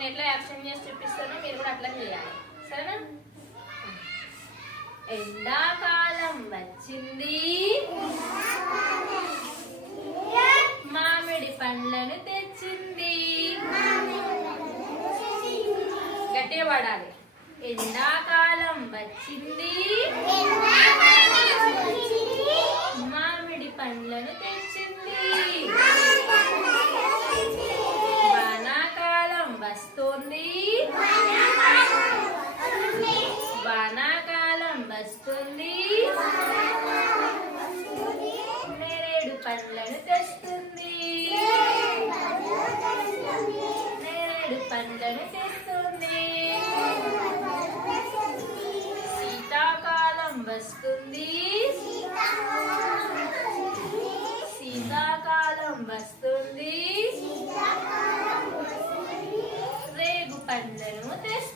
నేను ఎట్లా యాక్షన్ చేసి చూపిస్తానో మీరు కూడా అట్లా చేయాలి, సరేనా? ఎండాకాలం వచ్చింది, మామిడి పండ్లను తెచ్చింది. గట్టిగా పడాలి. ఎండాకాలం వచ్చింది, మామిడి పండ్లను తెచ్చింది. వానాకాలం వస్తుంది, వానాకాలం వస్తుంది, నేరేడు పండ్లను తెస్తుంది, నేరేడు పండ్లను తెస్తుంది. శీతాకాలం వస్తుంది, శీతాకాలం వస్తుంది, రేగు పండ్లను తెస్తుంది.